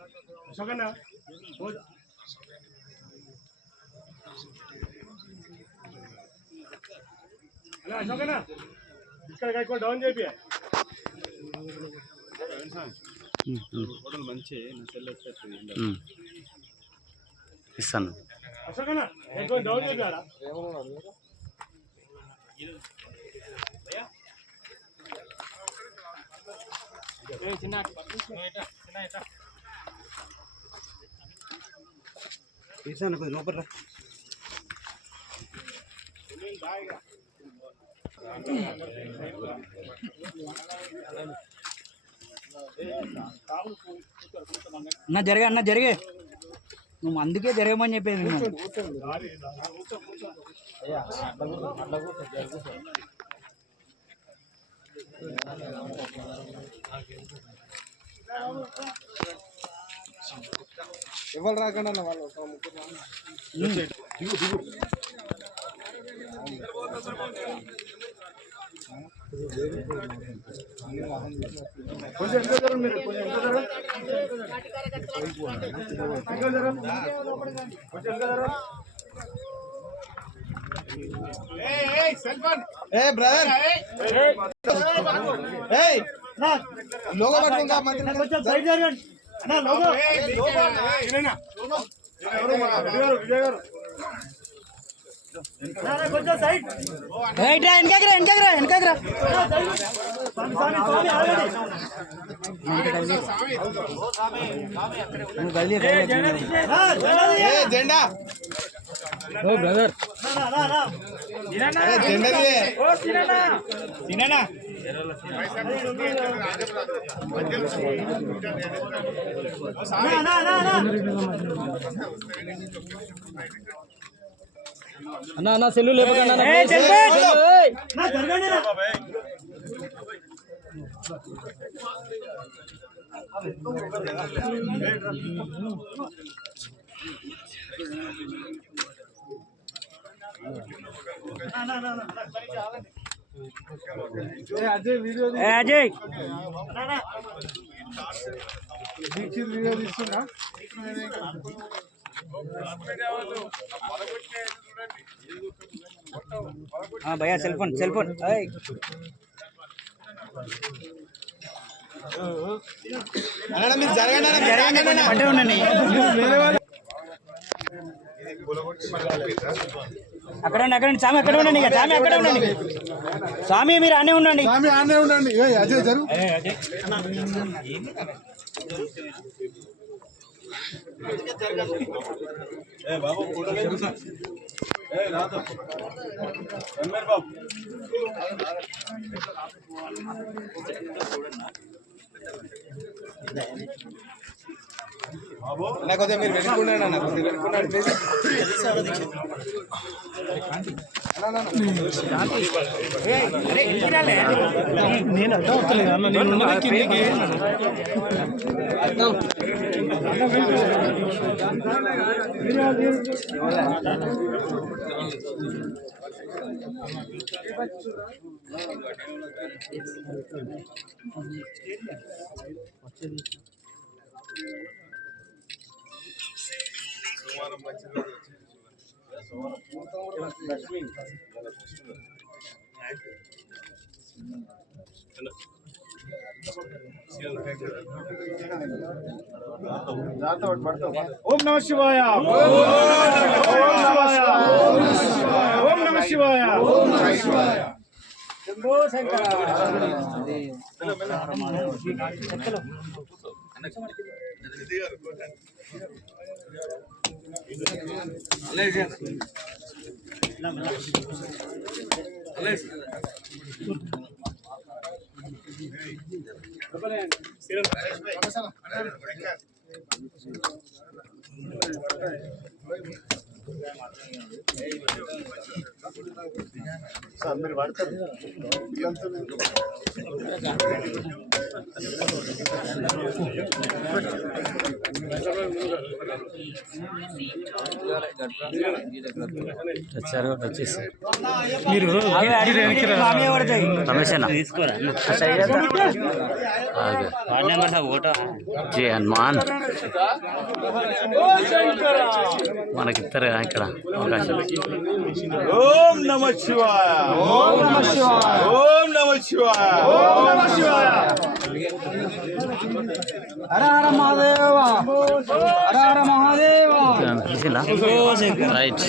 అశోకన్న అశోకన్న ఇక్కడ ఎక్కువ డౌన్ చేపి మంచి ఇస్తాను. అశోకన్న ఎక్కువ డౌన్ చేపియారా చిన్న తీసాను కొద్ది లోపల అన్న జరిగే అన్న జరిగే నువ్వు అందుకే జరగమని చెప్పేది ఎవరు రాకుండా వాళ్ళు కొంచెం ఎంత దూరం మీరు కొంచెం ఎంత దూరం కొంచెం ఎంత దూరం బ్రదర్ లోగో పట్టుకుంటా కొంచెం సైడ్ జరగండి అన్న లోగో విజయ్ గారు కొంచెం సైడ్ వెనకరా జెండా బ్రదర్ తిననా అన్న సెల్లు లేపకండి అజయ్ వీడియో తీస్తున్నా భయ్యా సెల్ ఫోన్ మీరు జరగండి అక్కడ స్వామి అక్కడ ఉండండి స్వామి అక్కడ ఉండండి స్వామి మీరు ఆనే ఉండండి అజయ్ జరుగు బాబు నాకు మీరు వెనుకున్నాడు అన్న కొద్దిగా వెనుకున్నాడు నేను అర్థం అవుతలేదు అన్న నేను కిందికి ఓం నమః శివాయ ఓం నమః శివాయ శంభో శంకర మీరు వాడతారు వచ్చారు వచ్చేసి అవి అడిగి మామయ్య పడతాయి రమేషేనా జై హనుమాన్ మనకిస్తారు ఇక్కడ అవకాశం. ఓం నమ శివాయ ఓం నమ శివాయ ఓం నమ శివాయ ఓం నమ శివాయ హర హర మహాదేవ హర హర మహాదేవ తెలిసిందా రైట్